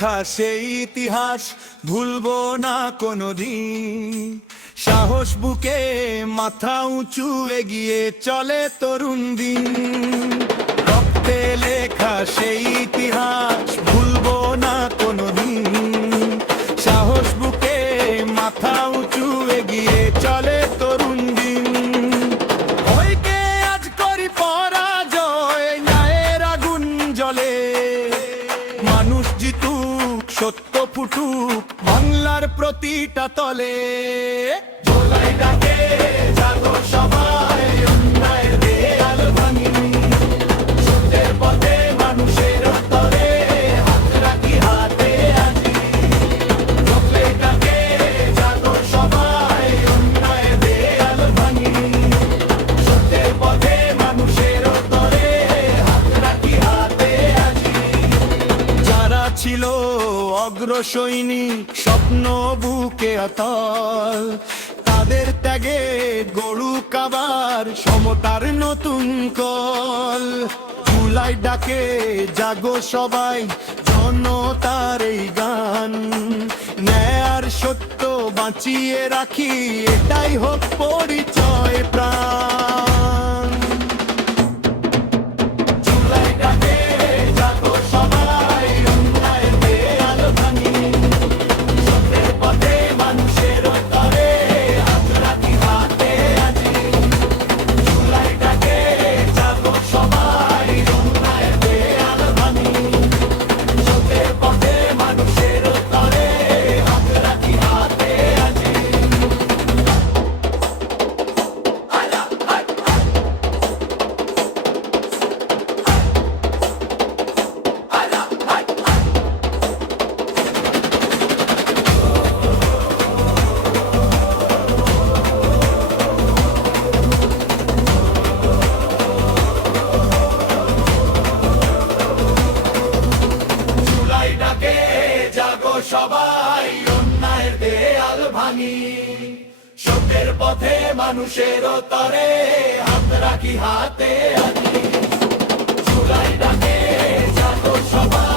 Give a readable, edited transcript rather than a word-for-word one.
লেখা সেই ইতিহাস ভুলবো না কোনোদিন। সাহস বুকে মাথা উঁচু এগিয়ে চলে তরুণ দিন। রক্তে লেখা সেই ইতিহাস ভুলবো না কোনোদিন। সাহস বুকে মাথা উঁচু এগিয়ে চলে তরুণ দিন। ভয়কে আজ করি পরাজয়, ন্যায়ের আগুন জ্বলে। মানুষ জিতুক, সত্য ফুটুক বাংলার প্রতিটা তলে। জুলাই ডাকে জাগো সবাই, অন্যায়ের দেয়াল ভাঙি। সত্যের পথে মানুষের তরে হাত রাখি হাতে আজি। জুলাই ডাকে জাগো সবাই, অন্যায়ের দেয়াল ভাঙি। সত্যের পথে মানুষের তরে হাত রাখি হাতে আজি। যারা ছিল অগ্র সৈনিক, স্বপ্ন বুকে আতল, তাদের ত্যাগে গড়ুক আবার সমতার নতুন কল। জুলাই ডাকে জাগো সবাই, জনতার এই গান। ন্যায় আর সত্য বাঁচিয়ে রাখি, এটাই হোক পরিচয় প্রাণ। জুলাই ডাকে জাগো সবাই, অন্যায়ের দেয়াল ভাঙি। সত্যের পথে মানুষের তরে হাত রাখি হাতে আজি। জুলাই ডাকে জাগো সবাই, অন্যায়ের দেয়াল ভাঙি। সত্যের পথে মানুষের তরে হাত রাখি হাতে আজি। জুলাই ডাকে জাগো সবাই, অন্যায়ের দেয়াল ভাঙি। সত্যের পথে মানুষের তরে হাত রাখি হাতে আজি। জুলাই ডাকে জাগো সবাই।